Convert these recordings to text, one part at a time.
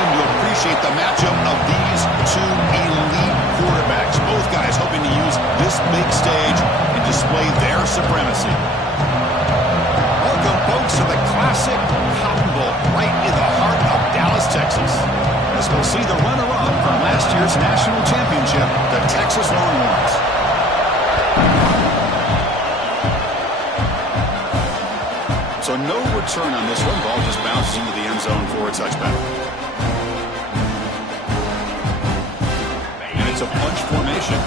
seem to appreciate the matchup of these two elite quarterbacks. Both guys hoping to use this big stage and display their supremacy. Welcome, folks, to the classic Cotton Bowl, right in the heart of Dallas, Texas. As we'll see the runner-up from last year's national championship, the Texas Longhorns. So no return on this one. Ball just bounces into the end zone for a touchback. And it's a punch formation.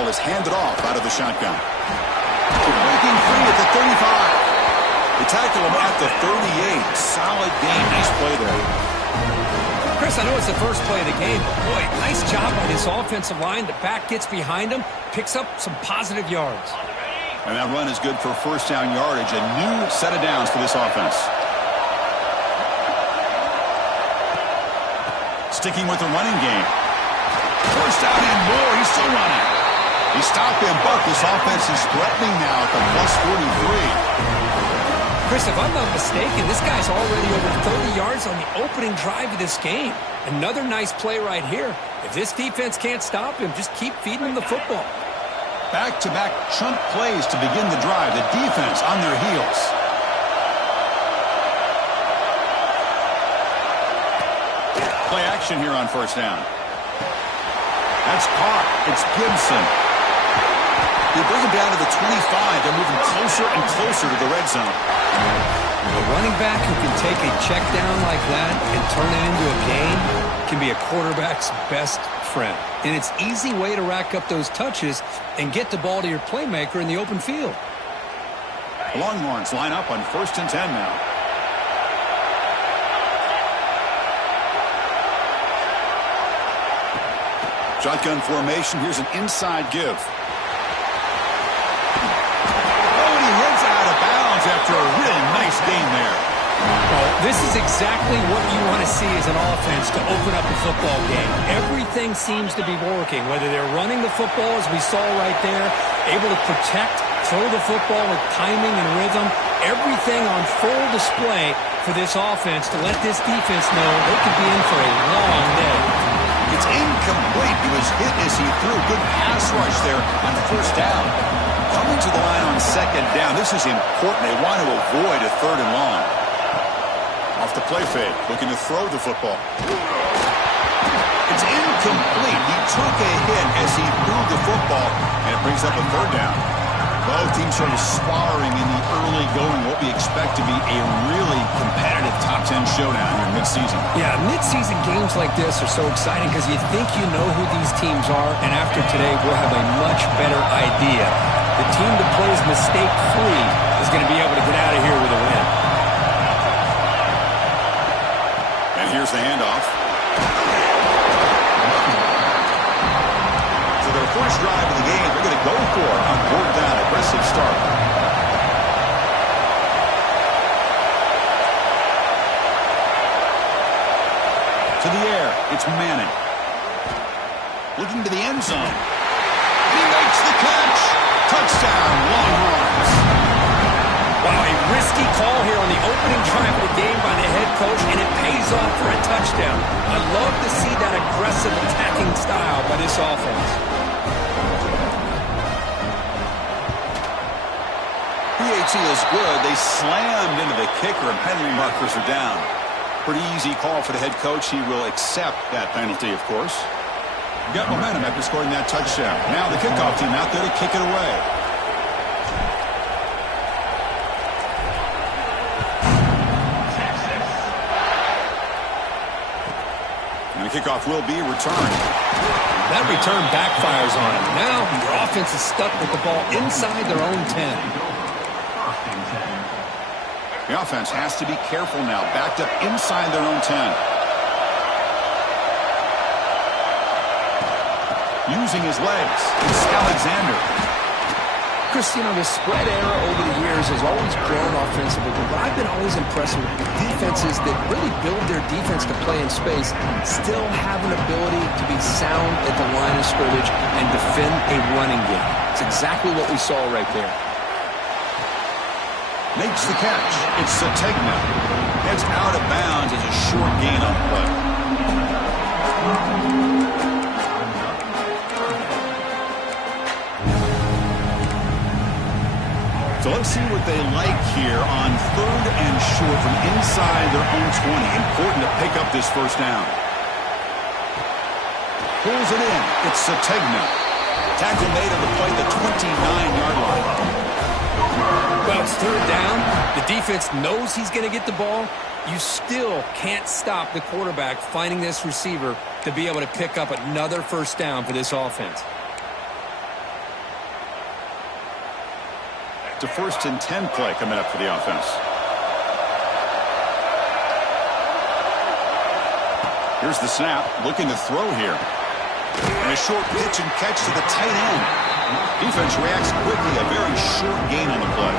Is handed off out of the shotgun. Breaking free at the 35. They tackle him at the 38. Solid game. Nice play there. Chris, I know it's the first play of the game, but boy, nice job by this offensive line. The back gets behind him, picks up some positive yards. And that run is good for first down yardage. A new set of downs for this offense. Sticking with the running game. First down and more. He's still running. He stopped him, but this offense is threatening now at the plus 43. Chris, if I'm not mistaken, this guy's already over 30 yards on the opening drive of this game. Another nice play right here. If this defense can't stop him, just keep feeding him the football. Back-to-back chunk plays to begin the drive. The defense on their heels. Play action here on first down. That's caught. It's Gibson. They bring him down to the 25. They're moving closer and closer to the red zone. A running back who can take a check down like that and turn it into a gain can be a quarterback's best friend. And it's an easy way to rack up those touches and get the ball to your playmaker in the open field. The Longhorns line up on 1st and 10 now. Shotgun formation. Here's an inside give. After a really nice game there. Well, this is exactly what you want to see as an offense to open up a football game. Everything seems to be working, whether they're running the football, as we saw right there, able to protect, throw the football with timing and rhythm. Everything on full display for this offense to let this defense know they could be in for a long day. It's incomplete. He was hit as he threw. Good pass rush there on first down. Coming to the line on second down. This is important. They want to avoid a 3rd and long. Off the play fake. Looking to throw the football. It's incomplete. He took a hit as he threw the football, and it brings up a 3rd down. Both teams sort of sparring in the early going. What we expect to be a really competitive top 10 showdown here mid-season. Yeah, mid-season games like this are so exciting because you think you know who these teams are, and after today we'll have a much better idea. The team that plays mistake-free is going to be able to get out of here with a win. And here's the handoff. So their first drive of the game, they're going to go for it on 4th down. Aggressive start. To the air, it's Manning. Looking to the end zone. He makes the catch. Touchdown, Longhorns. Wow, a risky call here on the opening drive of the game by the head coach, and it pays off for a touchdown. I love to see that aggressive attacking style by this offense. PAT is good. They slammed into the kicker, and penalty markers are down. Pretty easy call for the head coach. He will accept that penalty, of course. Got momentum after scoring that touchdown. Now the kickoff team out there to kick it away. And the kickoff will be returned. That return backfires on him. Now your offense is stuck with the ball inside their own 10. The offense has to be careful now. Backed up inside their own 10. Using his legs. It's Alexander. Chris, you know, the spread era over the years has always grown offensively, but I've been always impressed with defenses that really build their defense to play in space, still have an ability to be sound at the line of scrimmage and defend a running game. It's exactly what we saw right there. Makes the catch. It's Sategna. Heads out of bounds as a short gain on the play. So let's see what they like here on 3rd and short from inside their own 20. Important to pick up this first down. Pulls it in. It's Sategna. Tackle made on the play, the 29-yard line. Well, it's 3rd down. The defense knows he's going to get the ball. You still can't stop the quarterback finding this receiver to be able to pick up another first down for this offense. It's a 1st and 10 play coming up for the offense. Here's the snap, looking to throw here. And a short pitch and catch to the tight end. Defense reacts quickly, a very short gain on the play.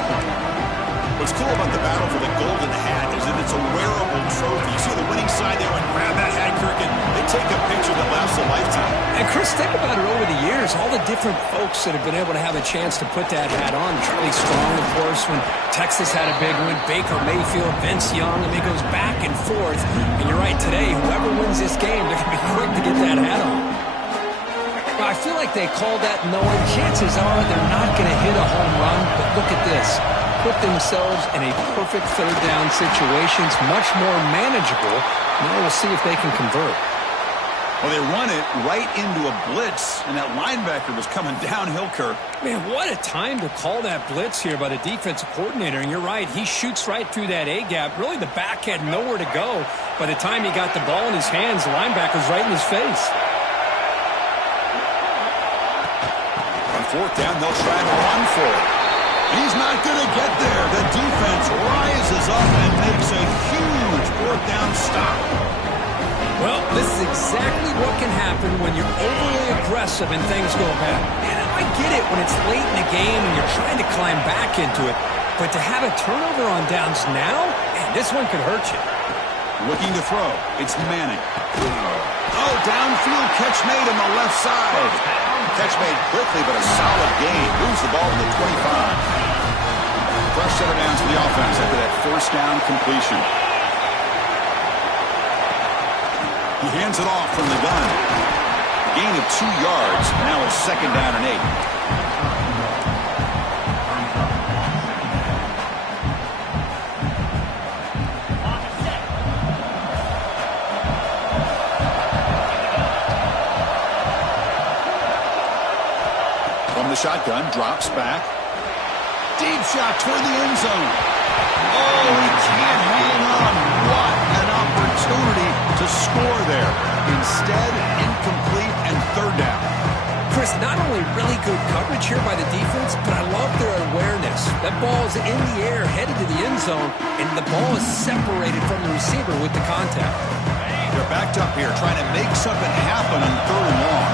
What's cool about the battle for the golden hat is that it's a wearable trophy. You see the winning side there and grab that hat, Kirk, and they take a picture that lasts a lifetime. And Chris, think about it over the years, all the different folks that have been able to have a chance to put that hat on. Charlie Strong, of course, when Texas had a big win, Baker Mayfield, Vince Young, and it goes back and forth. And you're right, today, whoever wins this game, they're going to be quick to get that hat on. I feel like they call that knowing chances are they're not going to hit a home run, but look at this. Put themselves in a perfect 3rd down situation. It's much more manageable. Now we'll see if they can convert. Well, they run it right into a blitz, and that linebacker was coming downhill, Kirk. Man, what a time to call that blitz here by the defensive coordinator. And you're right, he shoots right through that A-gap. Really, the back had nowhere to go. By the time he got the ball in his hands, the linebacker's right in his face. On 4th down, they'll try to run for it. He's not going to get there. The defense rises up and makes a huge 4th down stop. Well, this is exactly what can happen when you're overly aggressive and things go bad. And I get it when it's late in the game and you're trying to climb back into it. But to have a turnover on downs now, man, this one could hurt you. Looking to throw. It's Manning. Oh, downfield catch made on the left side. Catch made quickly, but a solid gain. Moves the ball to the 25. Fresh set of downs for the offense after that 1st down completion. He hands it off from the gun. A gain of 2 yards. Now it's 2nd down and 8. The shotgun drops back. Deep shot toward the end zone. Oh, he can't hang on. What an opportunity to score there. Instead, incomplete and 3rd down. Chris, not only really good coverage here by the defense, but I love their awareness. That ball is in the air, headed to the end zone, and the ball is separated from the receiver with the contact. They're backed up here, trying to make something happen on 3rd and long.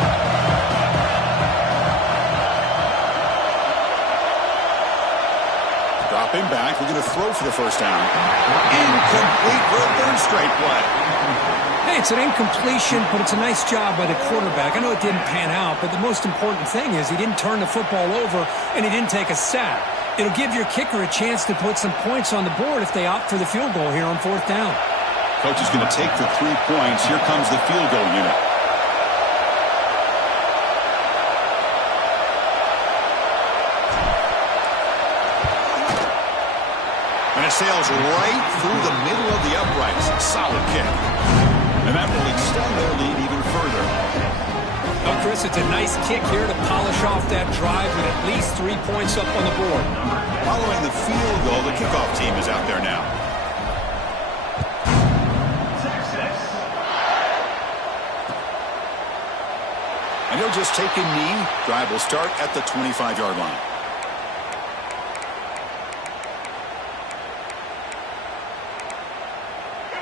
Dropping back, we're going to throw for the 1st down. Incomplete for a 3rd straight play. Hey, it's an incompletion, but it's a nice job by the quarterback. I know it didn't pan out, but the most important thing is he didn't turn the football over and he didn't take a sack. It'll give your kicker a chance to put some points on the board if they opt for the field goal here on 4th down. Coach is going to take the 3 points. Here comes the field goal unit. And it sails right through the middle of the uprights. Solid kick. And that will extend their lead even further. Well, Chris, it's a nice kick here to polish off that drive with at least 3 points up on the board. Following the field goal, the kickoff team is out there now. And he'll just take a knee. Drive will start at the 25-yard line.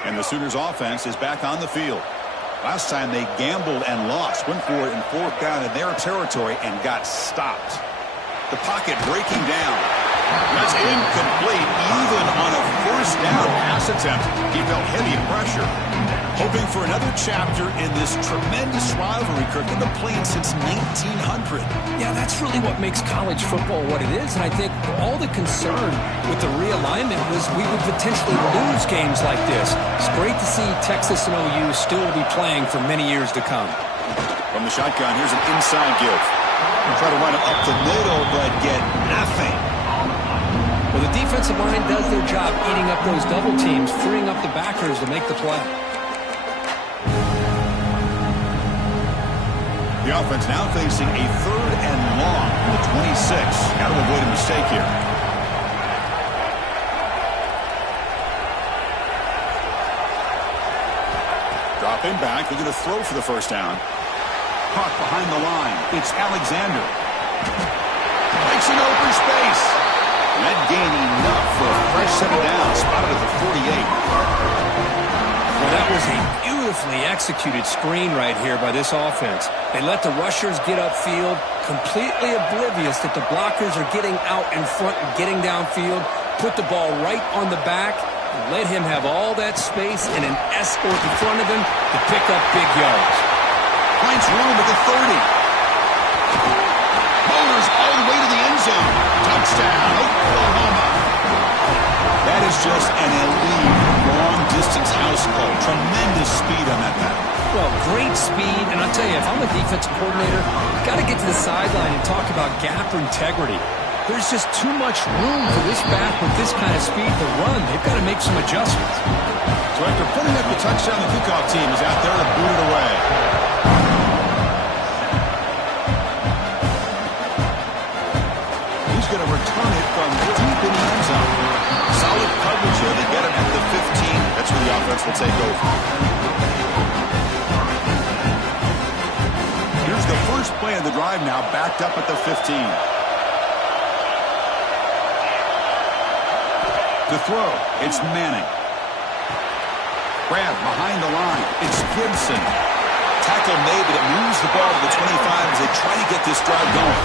And the Sooners offense is back on the field. Last time they gambled and lost. Went for it in 4th down in their territory and got stopped. The pocket breaking down. That's incomplete. Even on a first down pass attempt, he felt heavy pressure. Hoping for another chapter in this tremendous rivalry, Kirk. They've been playing since 1900. Yeah, that's really what makes college football what it is. And I think all the concern with the realignment was we would potentially lose games like this. It's great to see Texas and OU still be playing for many years to come. From the shotgun, here's an inside give. Try to run it up the middle, but get nothing. Well, the defensive line does their job eating up those double teams, freeing up the backers to make the play. The offense now facing a 3rd and long from the 26. Got to avoid a mistake here. Dropping back. They're going to throw for the first down. Caught behind the line. It's Alexander. Makes an open space. That gain enough for a fresh set of downs. Spotted at the 48. Well, that was a beautifully executed screen right here by this offense. They let the rushers get upfield, completely oblivious that the blockers are getting out in front and getting downfield, put the ball right on the back, and let him have all that space and an escort in front of him to pick up big yards. Finds room at the 30. Motors all the way to the end zone. Touchdown, Oklahoma. That is just an elite long-distance house call. Tremendous speed on that back. Well, great speed, and I'll tell you, if I'm a defensive coordinator, you've got to get to the sideline and talk about gap integrity. There's just too much room for this back with this kind of speed to run. They've got to make some adjustments. So after putting up the touchdown, the kickoff team is out there to boot it away. He's going to return it from deep in the end zone. Solid coverage here. They get him at the 15. That's where the offense will take over. Here's the first play of the drive now, backed up at the 15. To throw, it's Manning. Grab behind the line. It's Gibson. Tackle made, but it moves the ball to the 25 as they try to get this drive going.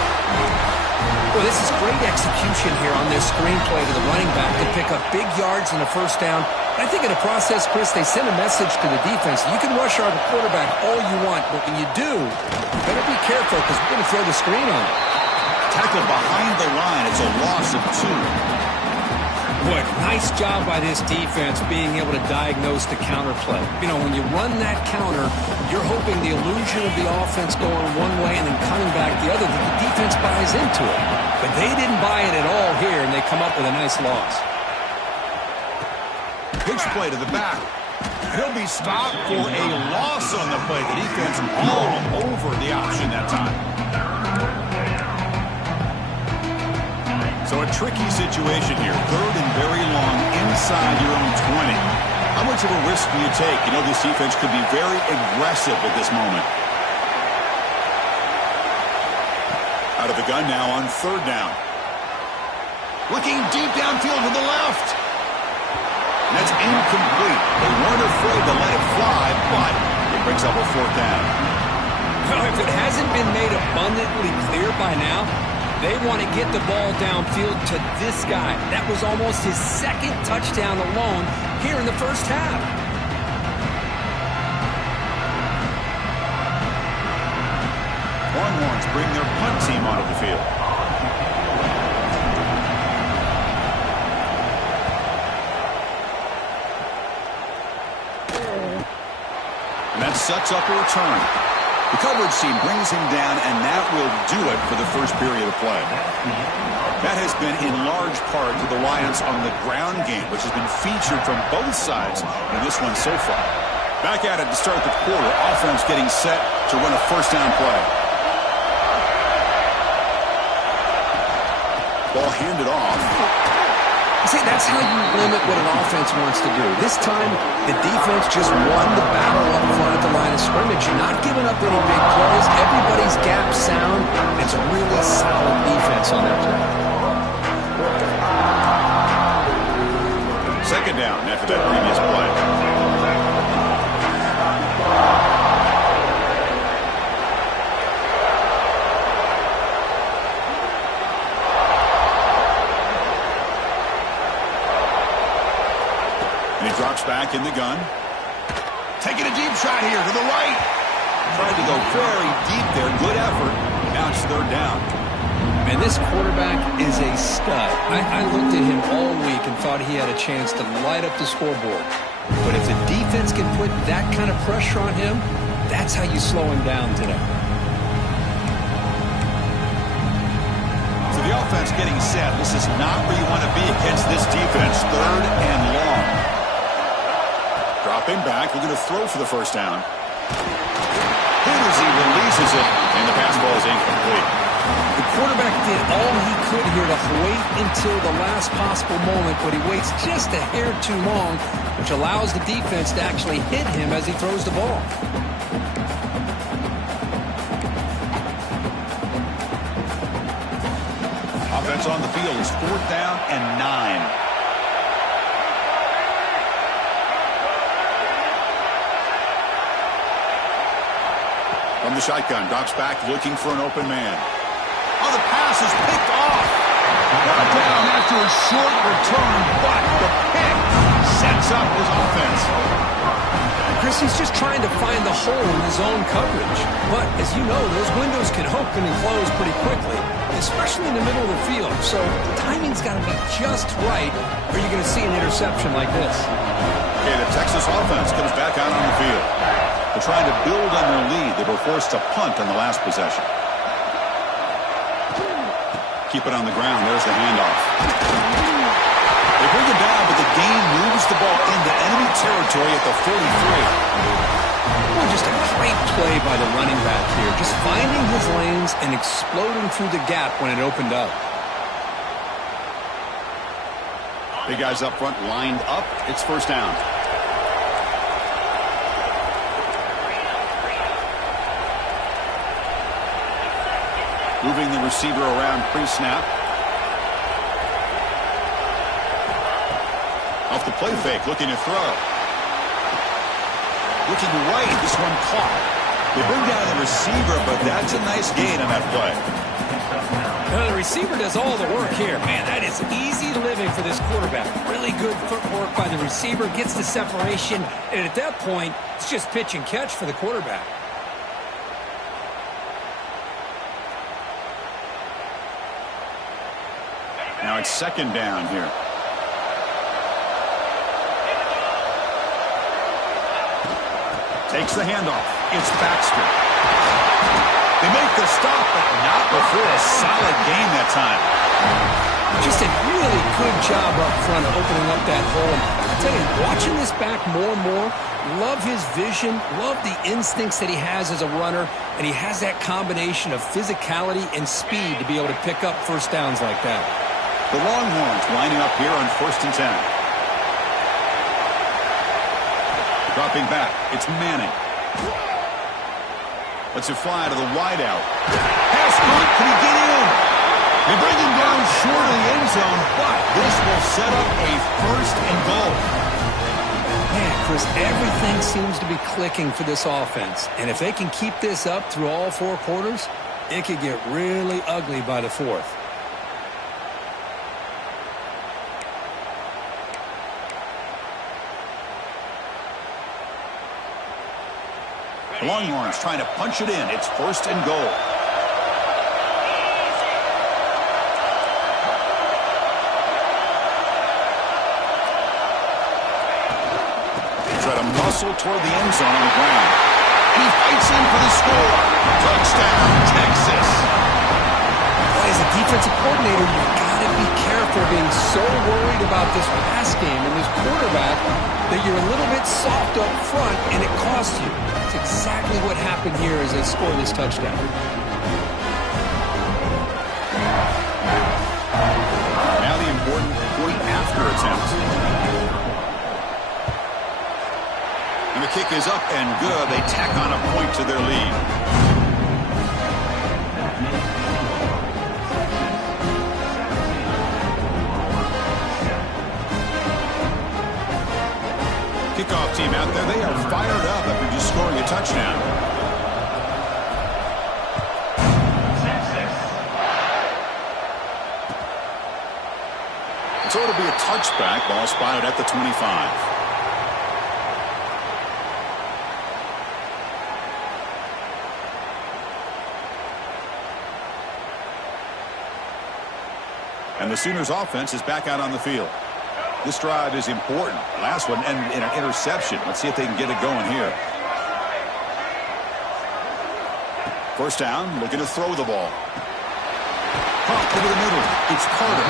Well, this is great execution here on this screenplay to the running back to pick up big yards and a first down. I think in the process, Chris, they send a message to the defense. You can rush our quarterback all you want, but when you do, you better be careful because we're going to throw the screen on him. Tackle behind the line. It's a loss of 2. Boy, nice job by this defense being able to diagnose the counter play. You know, when you run that counter, you're hoping the illusion of the offense going one way and then coming back the other, that the defense buys into it. But they didn't buy it at all here, and they come up with a nice loss. Pitch play to the back. He'll be stopped for a loss on the play. The defense all over the option that time. So a tricky situation here. 3rd and very long inside your own 20. How much of a risk do you take? You know, this defense could be very aggressive at this moment. Out of the gun now on 3rd down. Looking deep downfield to the left. And that's incomplete. They weren't afraid to let it fly, but it brings up a 4th down. Well, if it hasn't been made abundantly clear by now, they want to get the ball downfield to this guy. That was almost his 2nd touchdown alone here in the first half. Longhorns bring their punt team onto the field. And that sets up a return. The coverage team brings him down, and that will do it for the first period of play. That has been in large part to the reliance on the ground game, which has been featured from both sides in this one so far. Back at it to start the quarter. Offense getting set to run a first down play. Ball handed off. See, that's how you limit what an offense wants to do. This time, the defense just won the battle up front at the line of scrimmage. You're not giving up any big plays. Everybody's gap sound. It's a really solid defense on that play. 2nd down after that previous play. quarterback in the gun. Taking a deep shot here to the right. Tried to go very deep there. Good effort. Now it's third down. And this quarterback is a stud. I looked at him all week and thought he had a chance to light up the scoreboard. But if the defense can put that kind of pressure on him, that's how you slow him down today. So the offense getting set. This is not where you want to be against this defense. Third and long. Dropping back, looking to throw for the first down. Here as he releases it, and the pass ball is incomplete. The quarterback did all he could here to wait until the last possible moment, but he waits just a hair too long, which allows the defense to actually hit him as he throws the ball. Offense on the field is fourth down and 9. From the shotgun, drops back, looking for an open man. Oh, the pass is picked off. Brought down after a short return, but the pick sets up his offense. Chris, he's just trying to find the hole in his own coverage. But, as you know, those windows can open and close pretty quickly, especially in the middle of the field. So the timing's got to be just right, or you're going to see an interception like this. Okay, the Texas offense comes back out on the field. They're trying to build on their lead. They were forced to punt on the last possession. Keep it on the ground. There's the handoff. They bring it down, but the game moves the ball into enemy territory at the 43. Well, just a great play by the running back here. Just finding his lanes and exploding through the gap when it opened up. Big guys up front lined up. It's first down. Moving the receiver around pre-snap. Off the play fake, looking to throw. Looking right, this one caught. They bring down the receiver, but that's a nice gain on that play. The receiver does all the work here. Man, that is easy living for this quarterback. Really good footwork by the receiver, gets the separation, and at that point, it's just pitch and catch for the quarterback. Now it's second down here. Takes the handoff. It's Baxter. They make the stop, but not before a solid gain that time. Just a really good job up front opening up that hole. I tell you, watching this back more and more, love his vision, love the instincts that he has as a runner, and he has that combination of physicality and speed to be able to pick up first downs like that. The Longhorns lining up here on first and 10. Dropping back, it's Manning. Lets it fly to the wideout. Pass caught, can he get in? They bring him down short of the end zone, but this will set up a first and goal. Man, Chris, everything seems to be clicking for this offense. And if they can keep this up through all four quarters, it could get really ugly by the fourth. The Longhorns trying to punch it in. It's first and goal. Try to muscle toward the end zone on the ground. And he fights in for the score. Touchdown, Texas. Boy, as a defensive coordinator, you've got to be careful being so worried about this pass game and this quarterback that you're a little bit soft up front and it costs you. It's exactly what happened here as they scored this touchdown. Now the important point after attempt. And the kick is up and good. They tack on a point to their lead. Kickoff team out there, they are fired up after just scoring a touchdown. So it'll be a touchback, ball spotted at the 25. And the Sooners offense is back out on the field. This drive is important. Last one ended in an interception. Let's see if they can get it going here. First down, looking to throw the ball. Pump over the middle. It's Carter.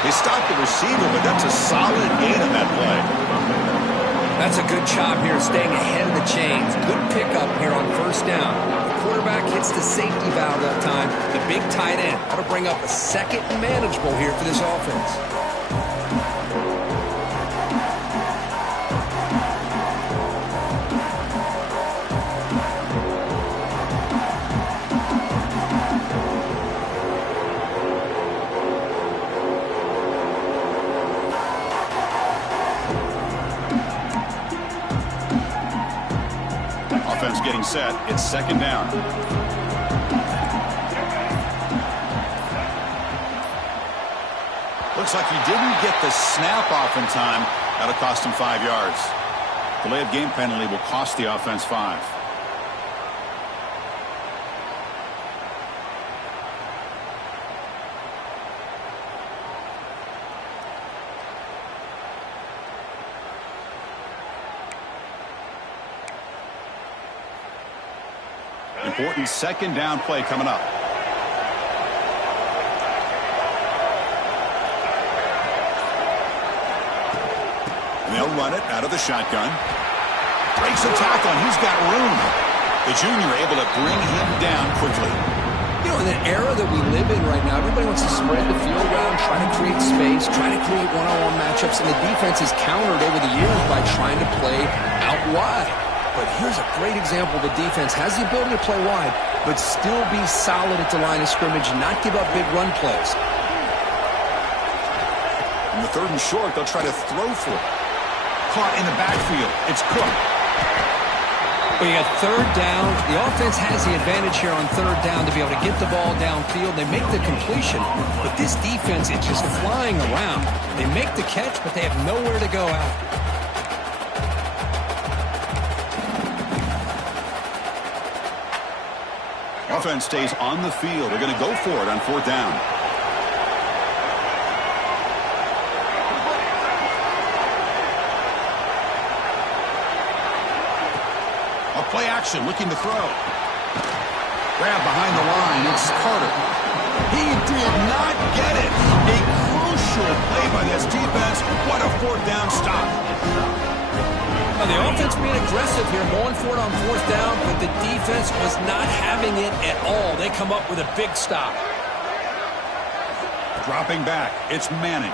They stopped the receiver, but that's a solid gain on that play. That's a good job here, staying ahead of the chains. Good pickup here on first down. The quarterback hits the safety valve that time. The big tight end. That'll bring up a second and manageable here for this offense. Getting set. It's second down. Looks like he didn't get the snap off in time. That'll cost him 5 yards. Delay of game penalty will cost the offense 5. Important second down play coming up. And they'll run it out of the shotgun. Breaks a tackle, and he's got room. The junior able to bring him down quickly. You know, in the era that we live in right now, everybody wants to spread the field around, try to create space, try to create one-on-one matchups, and the defense is countered over the years by trying to play out wide. But here's a great example. The defense has the ability to play wide, but still be solid at the line of scrimmage and not give up big run plays. In the third and short, they'll try to throw for it. Caught in the backfield. It's Cook. Well, you got third down. The offense has the advantage here on third down to be able to get the ball downfield. They make the completion, but this defense is just flying around. They make the catch, but they have nowhere to go after. Offense stays on the field. They're going to go for it on fourth down. A play action, looking to throw. Grab behind the line. It's Carter. He did not get it. A crucial play by this defense. What a fourth down stop. The offense being aggressive here, going for it on fourth down, but the defense was not having it at all. They come up with a big stop. Dropping back, it's Manning.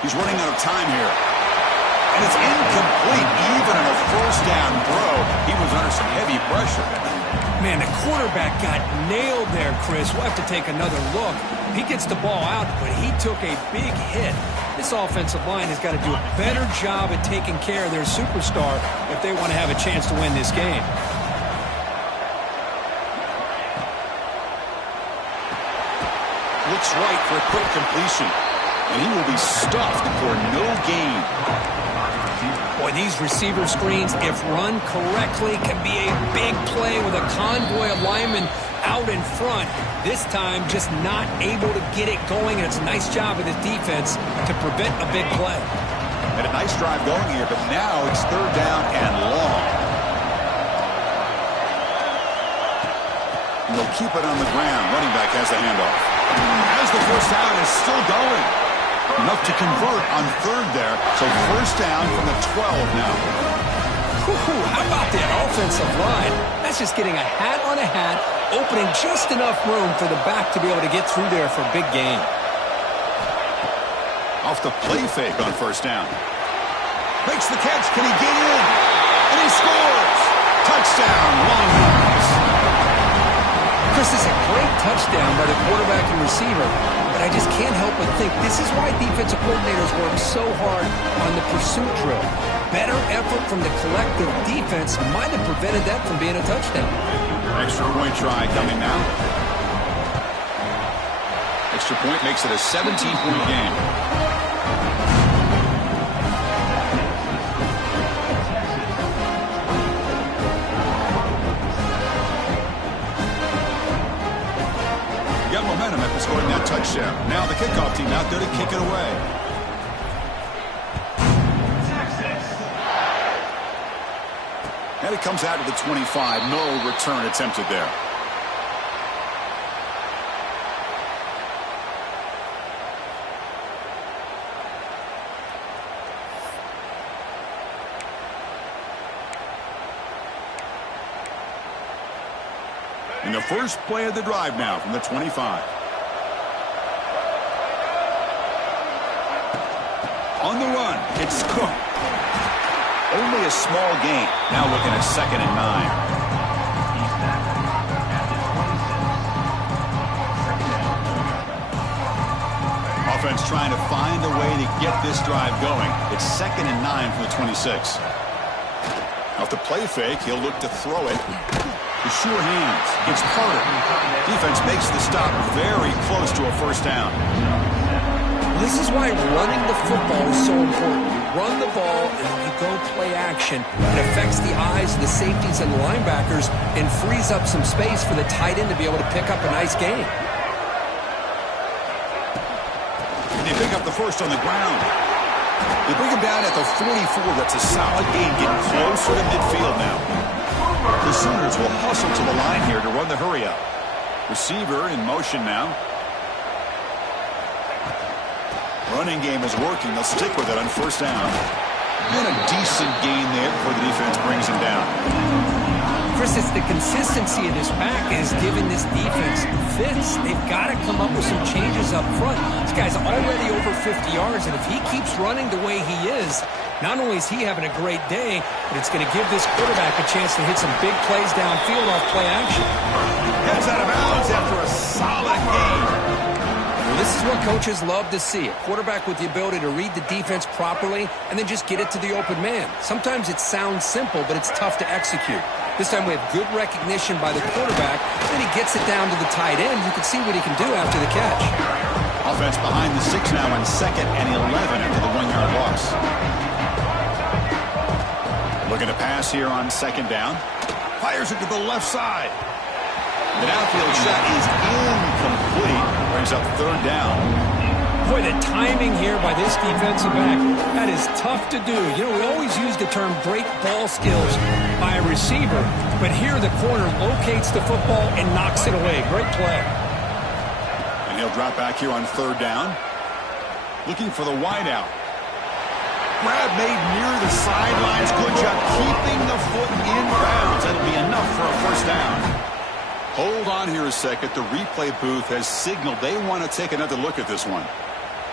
He's running out of time here. And it's incomplete, even on a first down throw. He was under some heavy pressure. Man, the quarterback got nailed there, Chris. We'll have to take another look. He gets the ball out, but he took a big hit. This offensive line has got to do a better job at taking care of their superstar if they want to have a chance to win this game. Looks right for a quick completion. And he will be stuffed for no gain. Boy, these receiver screens, if run correctly, can be a big play with a convoy of linemen out in front. This time, just not able to get it going, and it's a nice job of the defense to prevent a big play. And a nice drive going here, but now it's third down and long. And they'll keep it on the ground. Running back has the handoff. As the first down is still going. Enough to convert on third there. So first down from the 12 now. How about that offensive line? That's just getting a hat on a hat, opening just enough room for the back to be able to get through there for a big gain. Off the play fake on first down. Makes the catch. Can he get in? And he scores. Touchdown, Longhorns. Chris, this is a great touchdown by the quarterback and receiver, but I just can't help but think this is why defensive coordinators work so hard on the pursuit drill. Better effort from the collective defense might have prevented that from being a touchdown. Extra point try coming now. Extra point makes it a 17-point game. Got momentum after scoring that touchdown. touchdown. Now the kickoff team out there to kick it away. And it comes out to the 25. No return attempted there. In the first play of the drive now from the 25. On the run, it's Cook. Only a small gain. Now looking at 2nd and 9. Offense trying to find a way to get this drive going. It's 2nd and 9 from the 26. Off the play fake, he'll look to throw it. The sure hands. It's Carter. Defense makes the stop very close to a first down. This is why running the football is so important. You run the ball and you go play action. It affects the eyes of the safeties and the linebackers and frees up some space for the tight end to be able to pick up a nice gain. And they pick up the first on the ground. They bring him down at the 44. That's a solid gain, getting closer to midfield now. The Sooners will hustle to the line here to run the hurry up. Receiver in motion now. Running game is working. They'll stick with it on first down. And a decent gain there before the defense brings him down. Chris, it's the consistency of this pack is giving this defense fits. They've got to come up with some changes up front. This guy's already over 50 yards, and if he keeps running the way he is, not only is he having a great day, but it's going to give this quarterback a chance to hit some big plays downfield off play action. Heads out of bounds after a solid gain. Well, this is what coaches love to see. A quarterback with the ability to read the defense properly and then just get it to the open man. Sometimes it sounds simple, but it's tough to execute. This time we have good recognition by the quarterback. Then he gets it down to the tight end. You can see what he can do after the catch. Offense behind the 6 now on 2nd and 11 after the 1-yard loss. Looking to pass here on 2nd down. Fires it to the left side. The downfield shot is incomplete. Brings up 3rd down. Boy, the timing here by this defensive back, that is tough to do. You know, we always use the term great ball skills by a receiver, but here the corner locates the football and knocks it away. Great play. And he'll drop back here on 3rd down. Looking for the wideout. Grab made near the sidelines. Good job keeping the foot in bounds. That'll be enough for a first down. Hold on here a second. The replay booth has signaled they want to take another look at this one.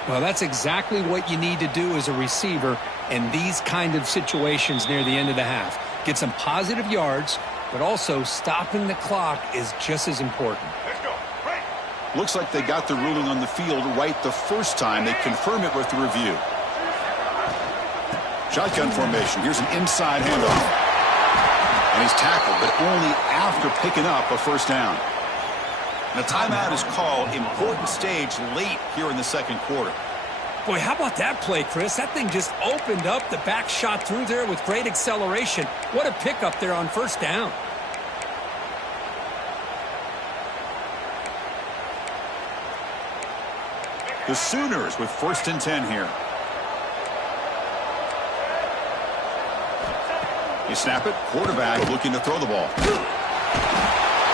Well, that's exactly what you need to do as a receiver in these kind of situations near the end of the half. Get some positive yards, but also stopping the clock is just as important. Let's go. Right. Looks like they got the ruling on the field right the first time. They confirm it with the review. Shotgun formation. Here's an inside handoff. And he's tackled, but only after picking up a first down. And a timeout is called. Important stage late here in the 2nd quarter. Boy, how about that play, Chris? That thing just opened up. The back shot through there with great acceleration. What a pickup there on first down. The Sooners with 1st and 10 here. You snap it. Quarterback looking to throw the ball.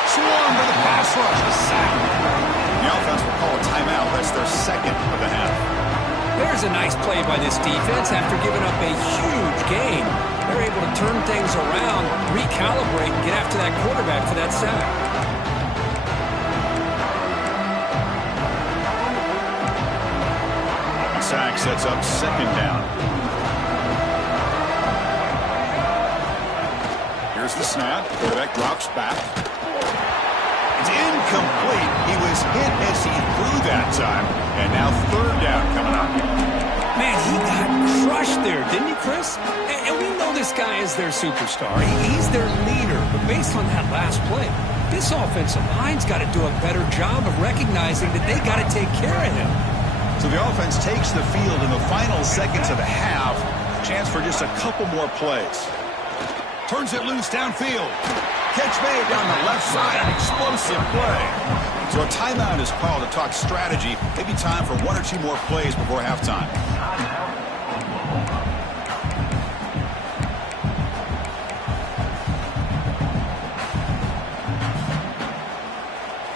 Swarm to the pass rush. The sack. The offense will call a timeout. That's their 2nd of the half. There's a nice play by this defense after giving up a huge gain. They're able to turn things around, recalibrate, and get after that quarterback for that sack. The sack sets up 2nd down. Here's the snap. Quarterback drops back. It's incomplete. He was hit as he threw that time. And now 3rd down coming up. Man, he got crushed there, didn't he, Chris? And we know this guy is their superstar. He's their leader. But based on that last play, this offensive line's got to do a better job of recognizing that they got to take care of him. So the offense takes the field in the final seconds of the half. Chance for just a couple more plays. Turns it loose downfield. Catch made down the left side. An explosive play. So a timeout is called to talk strategy. Maybe time for one or two more plays before halftime.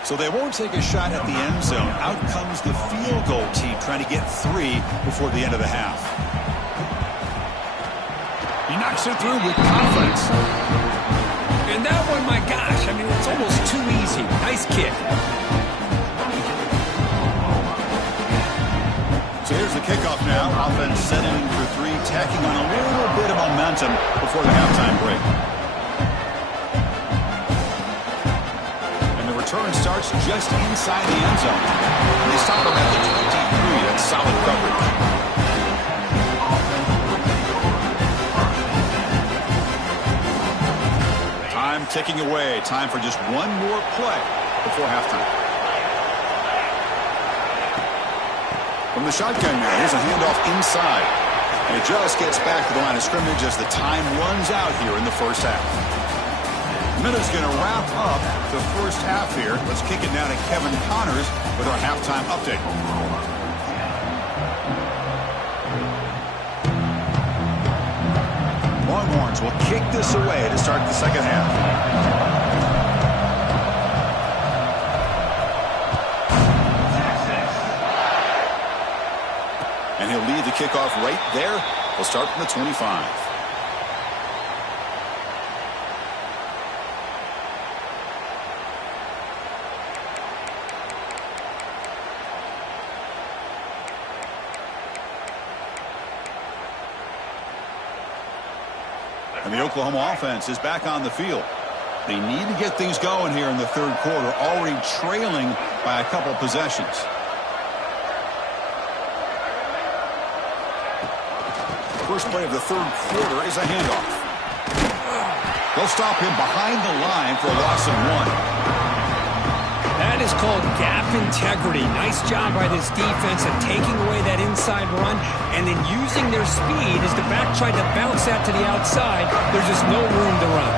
So they won't take a shot at the end zone. Out comes the field goal team trying to get 3 before the end of the half. He knocks it through with confidence. And that one, my gosh, I mean, it's almost too easy. Nice kick. So here's the kickoff now. Offense settling for 3, tacking on a little bit of momentum before the halftime break. And the return starts just inside the end zone. They stop him at the 23. That's solid coverage. Time ticking away. Time for just one more play before halftime. From the shotgun now, here's a handoff inside. And it just gets back to the line of scrimmage as the time runs out here in the first half. Minutes going to wrap up the first half here. Let's kick it down to Kevin Connors with our halftime update. Longhorns will kick this away to start the second half. And he'll lead the kickoff right there. We'll start from the 25. And the Oklahoma offense is back on the field. They need to get things going here in the third quarter, already trailing by a couple possessions. First play of the third quarter is a handoff. They'll stop him behind the line for a loss of 1. That is called gap integrity. Nice job by this defense of taking away that inside run and then using their speed as the back tried to bounce that to the outside. There's just no room to run.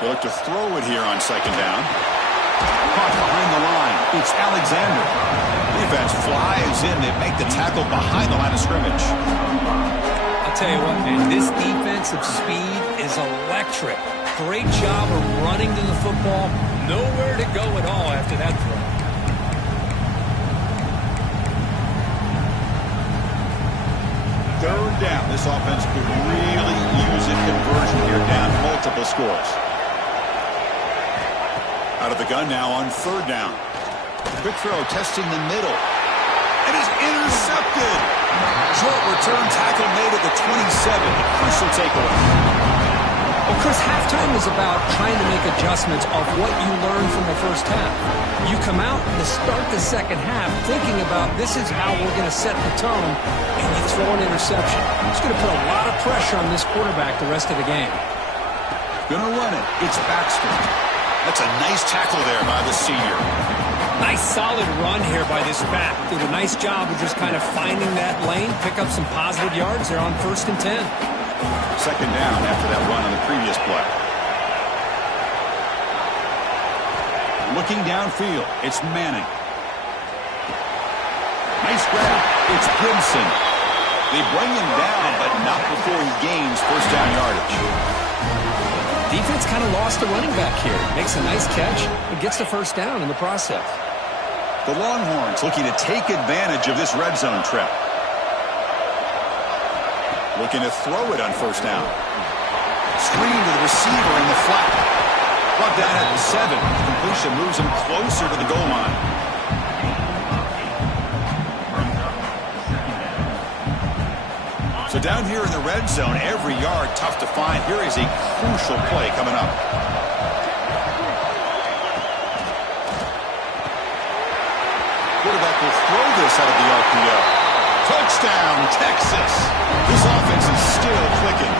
They look to throw it here on second down. Caught behind the line. It's Alexander. Defense flies in. They make the tackle behind the line of scrimmage. I'll tell you what, man. This defensive speed is electric. Great job of running to the football. Nowhere to go at all after that throw. Third down. This offense could really use a conversion here, down multiple scores. Out of the gun now on third down. Quick throw testing the middle. It is intercepted. Short return tackle made at the 27. A crucial takeaway. Well, Chris, halftime is about trying to make adjustments of what you learned from the first half. You come out to start the second half thinking about this is how we're going to set the tone, and you throw an interception. It's going to put a lot of pressure on this quarterback the rest of the game. Going to run it. It's Baxter. That's a nice tackle there by the senior. Nice solid run here by this back. Did a nice job of just kind of finding that lane, pick up some positive yards there on 1st and 10. Second down after that run on the previous play. Looking downfield, it's Manning. Nice grab. It's Gibson. They bring him down, but not before he gains first down yardage. Defense kind of lost the running back here. Makes a nice catch and gets the first down in the process. The Longhorns looking to take advantage of this red zone trip. Looking to throw it on first down. Screen to the receiver in the flat. Brought down at the 7. Completion moves him closer to the goal line. So down here in the red zone, every yard tough to find. Here is a crucial play coming up. Quarterback will throw this out of the RPO. Touchdown, Texas. This offense is still clicking.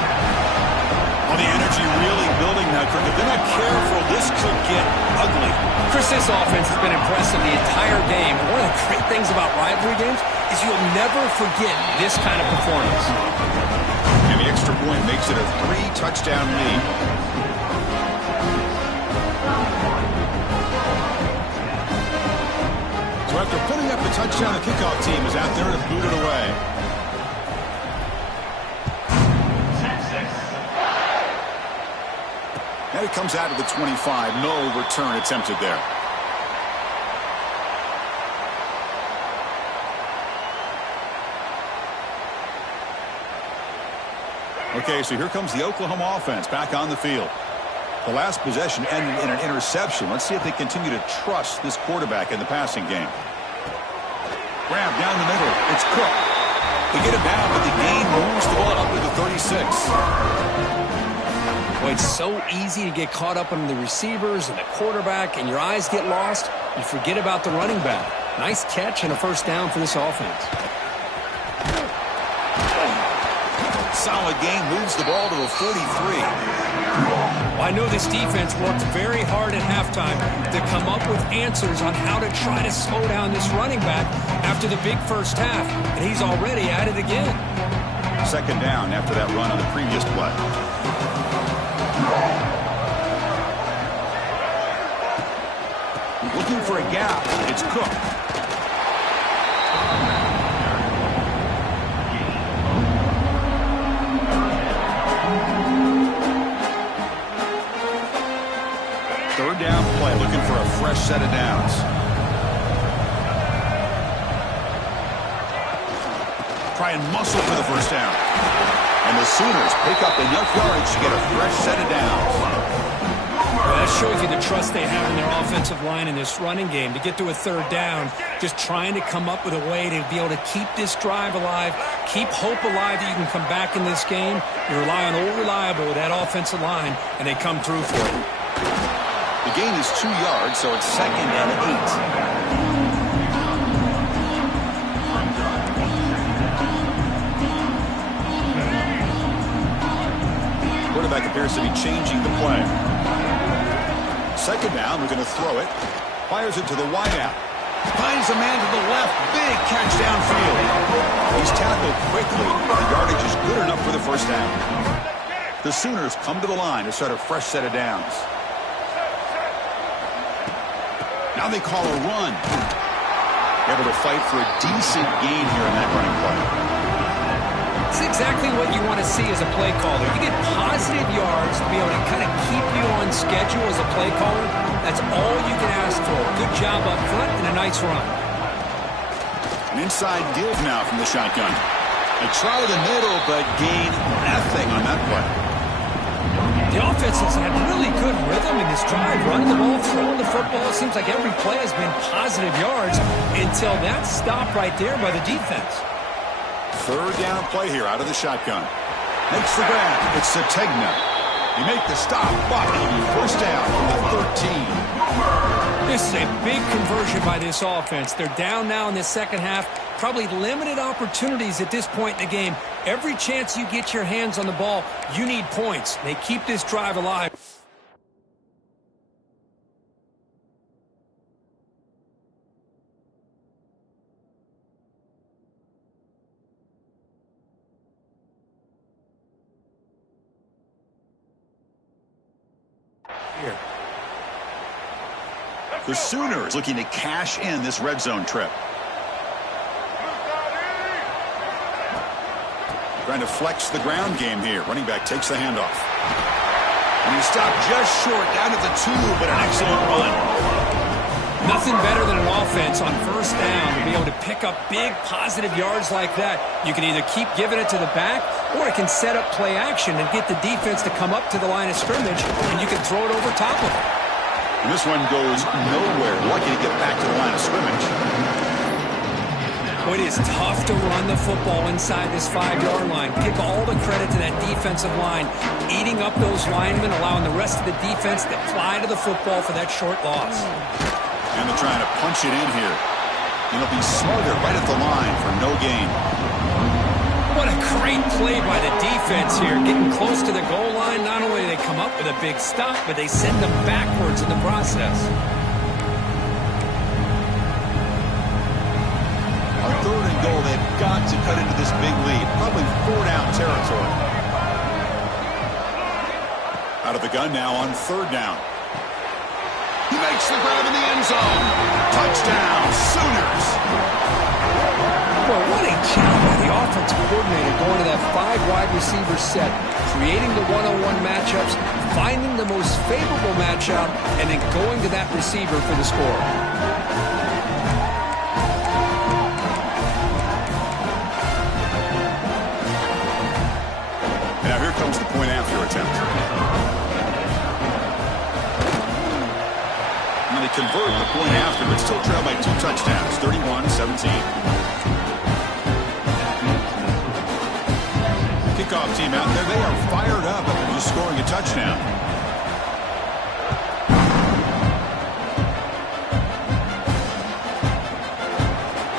Well, the energy really building now, Kirk. If they're not careful, this could get ugly. Chris, this offense has been impressive the entire game. And one of the great things things about rivalry games is you'll never forget this kind of performance. And the extra point makes it a 3-touchdown lead. So after putting up the touchdown, the kickoff team is out there to boot it away. Now he comes out of the 25. No return attempted there. Okay, so here comes the Oklahoma offense back on the field. The last possession ended in an interception. Let's see if they continue to trust this quarterback in the passing game. Grab down the middle. It's Cook. They get it down, but the gain moves the ball up to the 36. Well, it's so easy to get caught up on the receivers and the quarterback, and your eyes get lost. You forget about the running back. Nice catch and a first down for this offense. Solid gain, moves the ball to the 43. Well, I know this defense worked very hard at halftime to come up with answers on how to try to slow down this running back after the big first half, and he's already at it again. Second down after that run on the previous play. Looking for a gap. It's Cook. Third down play, looking for a fresh set of downs. Try and muscle for the first down. And the Sooners pick up enough yards to get a fresh set of downs. Well, that shows you the trust they have in their offensive line in this running game. To get to a third down, just trying to come up with a way to be able to keep this drive alive, keep hope alive that you can come back in this game. You rely on Old Reliable with that offensive line, and they come through for it. The gain is 2 yards, so it's 2nd and 8. Quarterback appears to be changing the play. Second down, we're going to throw it. Fires it to the wideout. Finds a man to the left. Big catch downfield. He's tackled quickly. The yardage is good enough for the first down. The Sooners come to the line to start a fresh set of downs. Now they call a run. Able to fight for a decent gain here in that running play. It's exactly what you want to see as a play caller. You get positive yards to be able to kind of keep you on schedule as a play caller. That's all you can ask for. Good job up front and a nice run. An inside give now from the shotgun. They try the middle, but gain nothing on that play. The offense has had really good rhythm in this drive, running the ball, throwing the football. It seems like every play has been positive yards until that stop right there by the defense. Third down play here out of the shotgun. Makes the grab. It's Sategna. He make the stop, but it'll be first down from the 13. This is a big conversion by this offense. They're down now in the second half. Probably limited opportunities at this point in the game. Every chance you get your hands on the ball, you need points. They keep this drive alive. Here. The Sooners looking to cash in this red zone trip. Trying to flex the ground game here. Running back takes the handoff. And he stopped just short, down at the 2, but an excellent run. Nothing better than an offense on first down to be able to pick up big positive yards like that. You can either keep giving it to the back, or it can set up play action and get the defense to come up to the line of scrimmage, and you can throw it over top of it. And this one goes nowhere. Lucky to get back to the line of scrimmage. It is tough to run the football inside this 5-yard line. Give all the credit to that defensive line, eating up those linemen, allowing the rest of the defense to fly to the football for that short loss. And they're trying to punch it in here. And it'll be smothered right at the line for no gain. What a great play by the defense here. Getting close to the goal line, not only do they come up with a big stop, but they send them backwards in the process. got to cut into this big lead. Probably 4-down territory. Out of the gun now on 3rd down. He makes the grab in the end zone. Touchdown, Sooners. Well, what a job by the offensive coordinator going to that 5-wide receiver set, creating the one-on-one matchups, finding the most favorable matchup, and then going to that receiver for the score. Now here comes the point after attempt. And they convert the point after, but still trail by 2 touchdowns, 31-17. Kickoff team out there. They are fired up after just scoring a touchdown.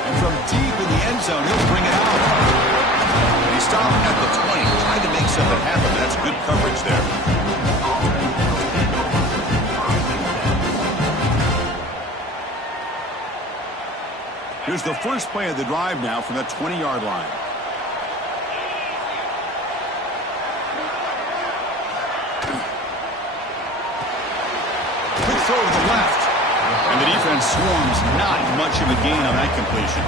And from deep in the end zone, he'll bring it out. And he stopped at the 20, trying to make something happen. That's good coverage there. Here's the first play of the drive now from the 20-yard line. Throw to the left. And the defense swarms. Not much of a gain on that completion.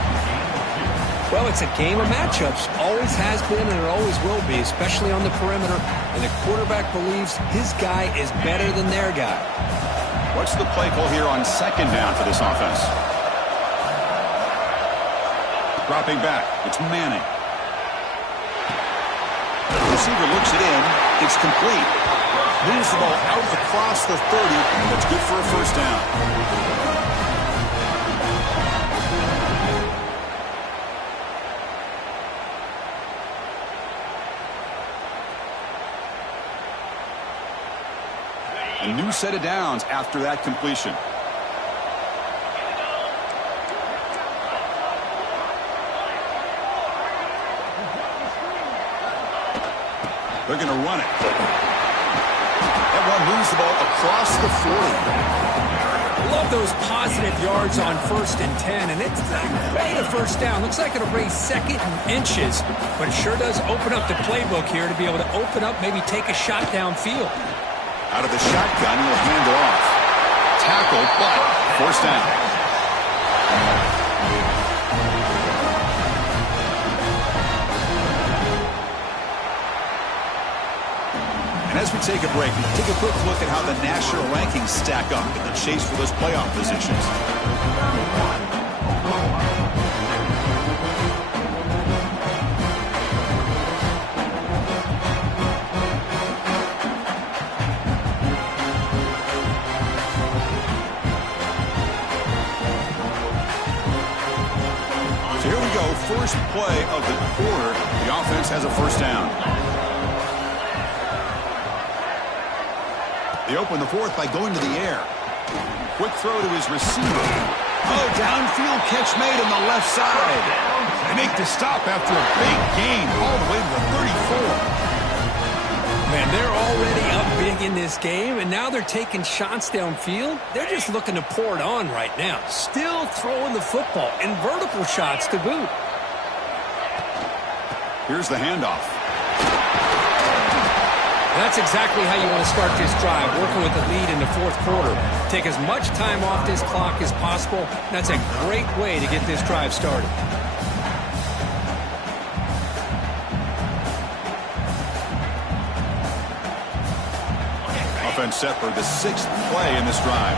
Well, it's a game of matchups. Always has been and it always will be, especially on the perimeter. And the quarterback believes his guy is better than their guy. What's the play call here on 2nd down for this offense? Dropping back. It's Manning. The receiver looks it in. It's complete. Moves the ball out across the 30. That's good for a 1st down. A new set of downs after that completion. They're going to run it. That one moves the ball across the 40. Love those positive yards on 1st and 10, and it's way a 1st down. Looks like it'll raise 2nd and inches, but it sure does open up the playbook here to be able to open up, maybe take a shot downfield. Out of the shotgun, he'll hand it off. Tackle, but 1st down. And as we take a break, take a quick look at how the national rankings stack up in the chase for those playoff positions. So here we go, first play of the quarter. The offense has a 1st down. They open the 4th by going to the air. Quick throw to his receiver. Oh, downfield catch made on the left side. They make the stop after a big gain all the way to the 34. Man, they're already up big in this game, and now they're taking shots downfield. They're just looking to pour it on right now. Still throwing the football, and vertical shots to boot. Here's the handoff. That's exactly how you want to start this drive, working with the lead in the 4th quarter. Take as much time off this clock as possible. That's a great way to get this drive started. Offense set for the 6th play in this drive.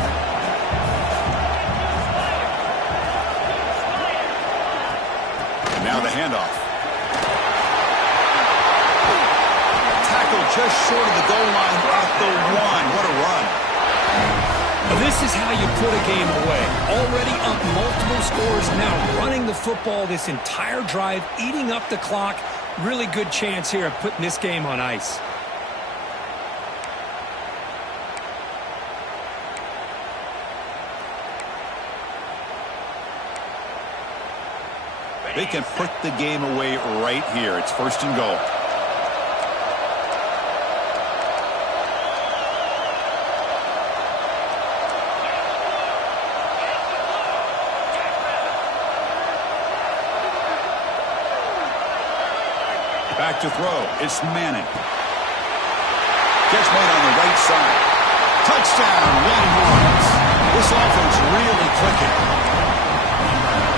And now the handoff. Just short of the goal line at the 1. What a run. This is how you put a game away. Already up multiple scores, now running the football this entire drive, eating up the clock. Really good chance here of putting this game on ice. They can put the game away right here. It's 1st and goal. Back to throw. It's Manning. Catch made on the right side. Touchdown, Longhorns. This offense really clicking.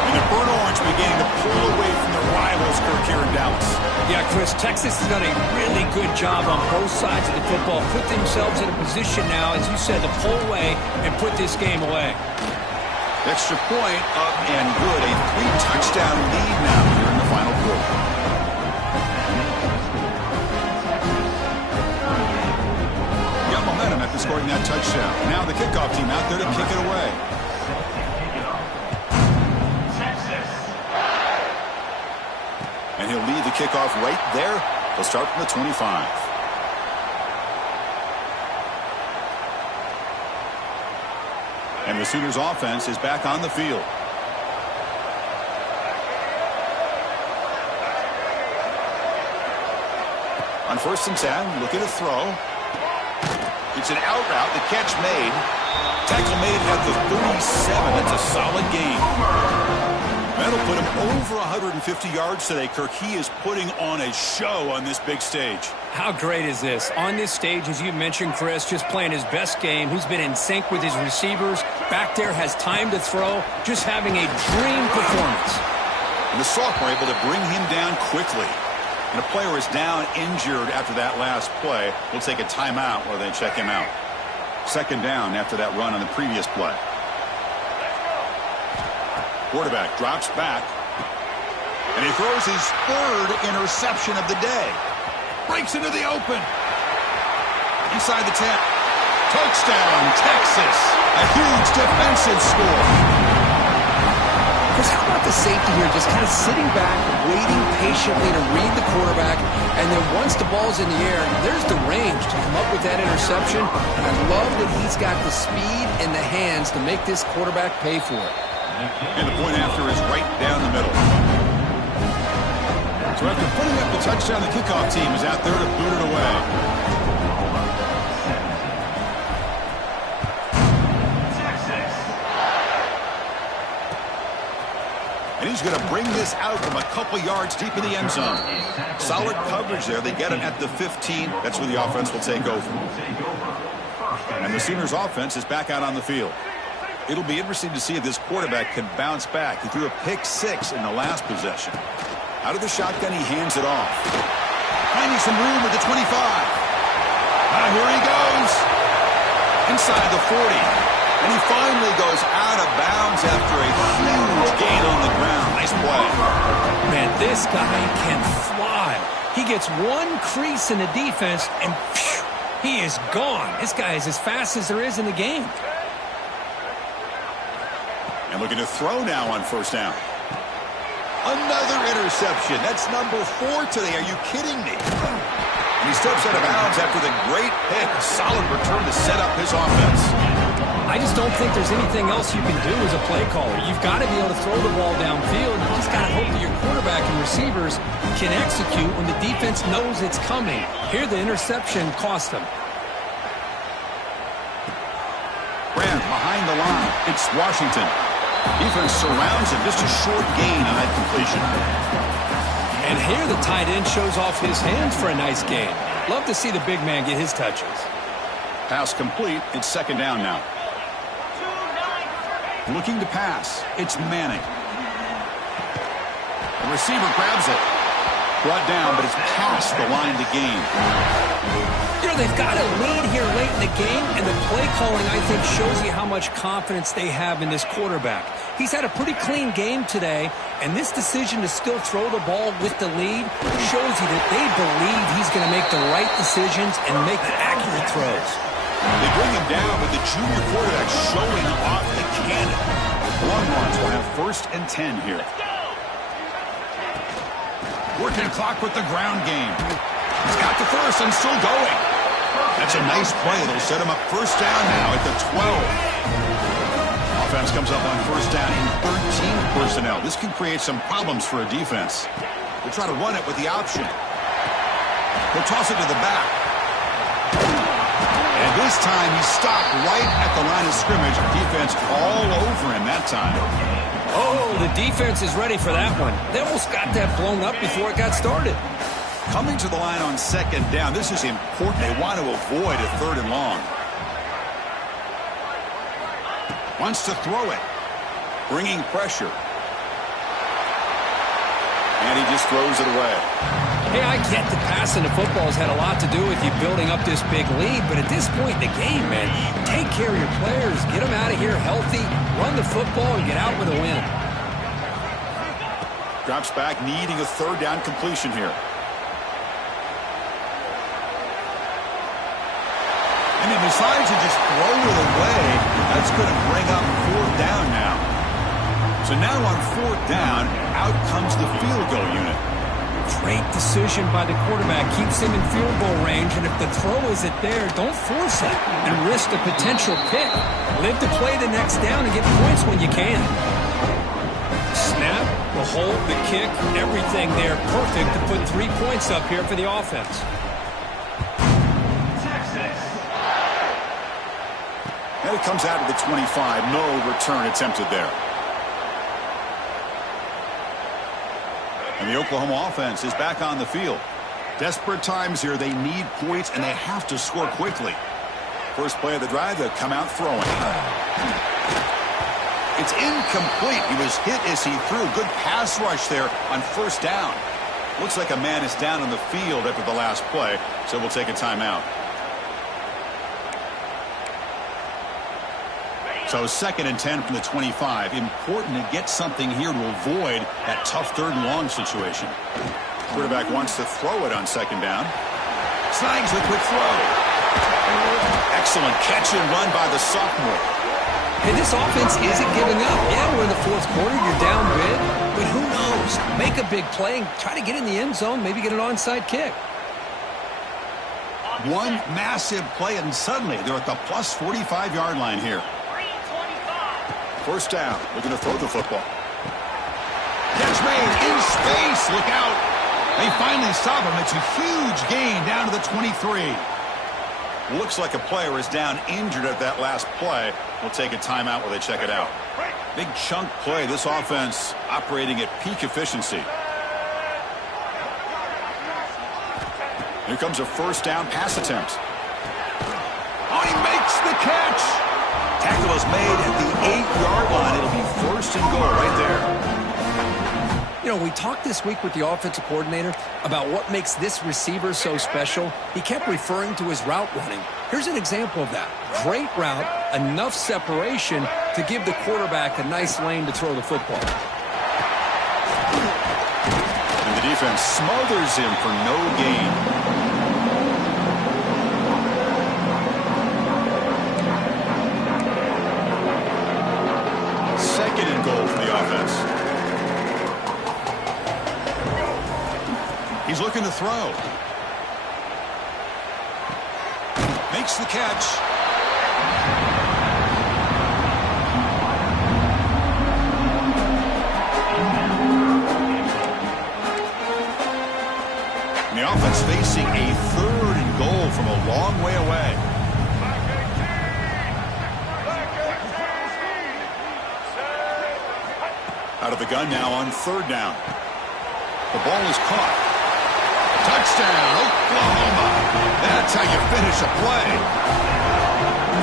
And the Burnt Orange beginning to pull away from their rivals, Kirk, here in Dallas. Yeah, Chris, Texas has done a really good job on both sides of the football. Put themselves in a position now, as you said, to pull away and put this game away. Extra point up and good. A 3-touchdown lead now here in the final quarter. Got momentum after scoring that touchdown. Now the kickoff team out there to kick it away. And he'll lead the kickoff right there. He'll start from the 25. And the Sooners offense is back on the field. On 1st and 10, looking to throw. It's an out route. The catch made. Tackle made at the 37. That's a solid gain. That'll put him over 150 yards today, Kirk. He is putting on a show on this big stage. How great is this? On this stage, as you mentioned, Chris, just playing his best game. He's been in sync with his receivers. Back there, has time to throw. Just having a dream performance. And the sophomore able to bring him down quickly. And a player is down injured after that last play. We'll take a timeout while they check him out. 2nd down after that run on the previous play. Quarterback drops back. And he throws his 3rd interception of the day. Breaks into the open. Inside the 10. Touchdown, Texas. A huge defensive score. Chris, how about the safety here? Just kind of sitting back, waiting patiently to read the quarterback. And then once the ball's in the air, there's the range to come up with that interception. And I love that he's got the speed and the hands to make this quarterback pay for it. And the point after is right down the middle. So after putting up the touchdown, the kickoff team is out there to boot it away. And he's going to bring this out from a couple yards deep in the end zone. Solid coverage there. They get him at the 15. That's where the offense will take over. And the Sooners offense is back out on the field. It'll be interesting to see if this quarterback can bounce back. He threw a pick-6 in the last possession. Out of the shotgun, he hands it off. Finding some room at the 25. Here he goes. Inside the 40. And he finally goes out of bounds after a huge gain on the ground. Nice play. Man, this guy can fly. He gets one crease in the defense, and phew, he is gone. This guy is as fast as there is in the game. And looking to throw now on 1st down. Another interception. That's number 4 today. Are you kidding me? And he steps out of bounds after the great pick. A solid return to set up his offense. I just don't think there's anything else you can do as a play caller. You've got to be able to throw the ball downfield. You just got to hope that your quarterback and receivers can execute when the defense knows it's coming. Here, the interception cost them. Grant behind the line. It's Washington. Defense surrounds him. Just a short gain on that completion. And here the tight end shows off his hands for a nice gain. Love to see the big man get his touches. Pass complete. It's 2nd down now. Looking to pass. It's Manning. The receiver grabs it. Brought down, but it's past the line to gain. You know, they've got a lead here late in the game, and the play calling, I think, shows you how much confidence they have in this quarterback. He's had a pretty clean game today, and this decision to still throw the ball with the lead shows you that they believe he's going to make the right decisions and make the accurate throws. They bring him down, but the junior quarterback showing off the cannon. Longhorns will have 1st and 10 here. Working clock with the ground game. He's got the 1st and still going. That's a nice play. It'll set him up 1st down now at the 12. Offense comes up on 1st down in 13 personnel. This can create some problems for a defense. They'll try to run it with the option. He'll toss it to the back. And this time he stopped right at the line of scrimmage. Defense all over him that time. Oh, the defense is ready for that one. They almost got that blown up before it got started. Coming to the line on second down. This is important. They want to avoid a 3rd and long. Wants to throw it. Bringing pressure. And he just throws it away. Hey, I get the passing the football has had a lot to do with you building up this big lead, but at this point in the game, man, take care of your players. Get them out of here healthy, run the football, and get out with a win. Drops back, needing a 3rd down completion here. And he decides to just throw it away. That's going to bring up 4th down now. So now on 4th down, out comes the field goal unit. Great decision by the quarterback. Keeps him in field goal range, and if the throw isn't there, don't force it and risk a potential pick. Live to play the next down and get points when you can. Snap, the hold, the kick, everything there perfect to put 3 points up here for the offense. And it comes out of the 25. No return attempted there. And the Oklahoma offense is back on the field. Desperate times here. They need points, and they have to score quickly. First play of the drive, they'll come out throwing. It's incomplete. He was hit as he threw. Good pass rush there on 1st down. Looks like a man is down on the field after the last play, so we'll take a timeout. So 2nd and 10 from the 25. Important to get something here to avoid that tough 3rd and long situation. Quarterback wants to throw it on 2nd down. Snags the quick throw. Excellent catch and run by the sophomore. Hey, this offense isn't giving up. Yeah, we're in the 4th quarter. You're down big. But who knows? Make a big play and try to get in the end zone. Maybe get an onside kick. One massive play, and suddenly they're at the plus 45-yard line here. 1st down. Looking to throw the football. Catch made in space. Look out. They finally stop him. It's a huge gain down to the 23. Looks like a player is down injured at that last play. We'll take a timeout while they check it out. Big chunk play. This offense operating at peak efficiency. Here comes a 1st down pass attempt. Oh, he makes the catch. Tackle is made at the 8-yard line. It'll be 1st and goal right there. You know, we talked this week with the offensive coordinator about what makes this receiver so special. He kept referring to his route running. Here's an example of that. Great route, enough separation to give the quarterback a nice lane to throw the football. And the defense smothers him for no gain. 2nd and goal for the offense. He's looking to throw. Makes the catch. And the offense facing a 3rd and goal from a long way away. Out of the gun now on 3rd down. The ball is caught. Touchdown, Oklahoma. That's how you finish a play.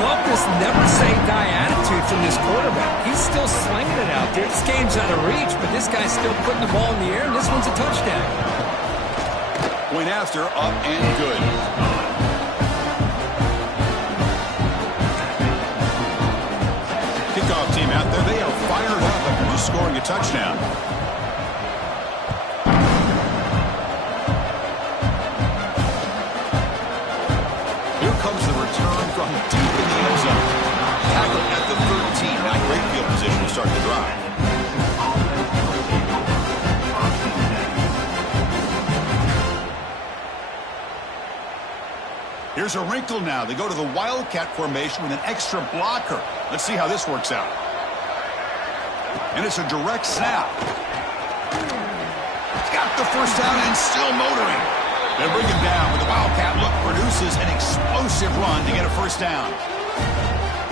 Love this never-say-die attitude from this quarterback. He's still slinging it out there. This game's out of reach, but this guy's still putting the ball in the air, and this one's a touchdown. Point after, up and good. Kickoff team out there. They are fired up after just scoring a touchdown. Here comes the return from deep in the end zone. Tackled at the 13. Not great field position to start the drive. Here's a wrinkle now. They go to the Wildcat formation with an extra blocker. Let's see how this works out. And it's a direct snap. He's got the 1st down and still motoring. They bring him down, but the Wildcat look produces an explosive run to get a 1st down.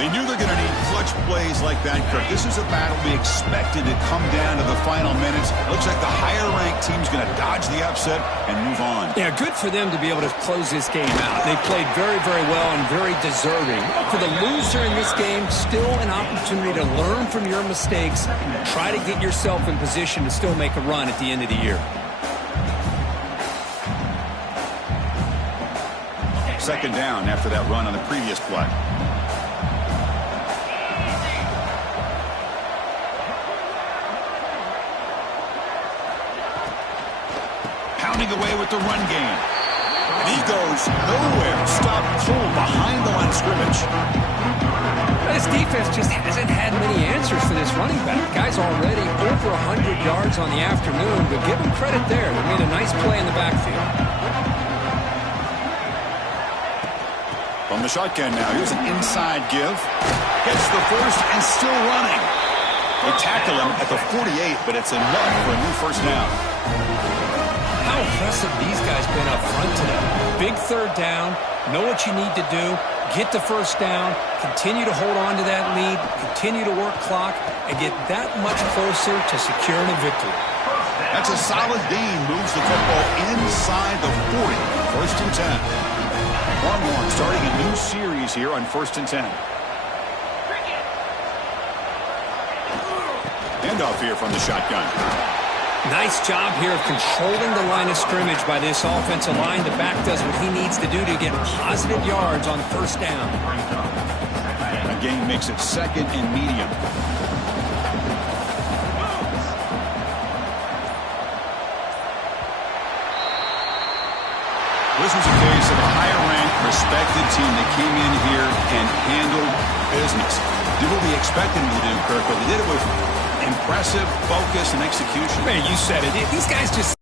They knew they're going to need clutch plays like that, Kirk. This is a battle we expected to come down to the final minutes. Looks like the higher-ranked team's going to dodge the upset and move on. Yeah, good for them to be able to close this game out. They played very, very well and very deserving. For the loser in this game, still an opportunity to learn from your mistakes and try to get yourself in position to still make a run at the end of the year. Second down after that run on the previous play. Pounding away with the run game. And he goes nowhere. Stop pull behind the line of scrimmage. This defense just hasn't had many answers for this running back. Guy's already over 100 yards on the afternoon, but give him credit there. They made a nice play in the backfield. From the shotgun now, here's an inside give. Gets the first and still running. They tackle him at the 48, but it's enough for a new first down. How impressive these guys been up front today. Big third down, know what you need to do, get the first down, continue to hold on to that lead, continue to work clock, and get that much closer to securing a victory. That's a solid gain. Moves the football inside the 40. First and 10. Longhorns starting a new series here on first and 10. Handoff here from the shotgun. Nice job here of controlling the line of scrimmage by this offensive line. The back does what he needs to do to get positive yards on first down. That gain makes it second and medium. This was a case of a higher-ranked, respected team that came in here and handled business. Did what we expected them to do, Kirk, but they did it with impressive focus and execution. Man, you said it. These guys just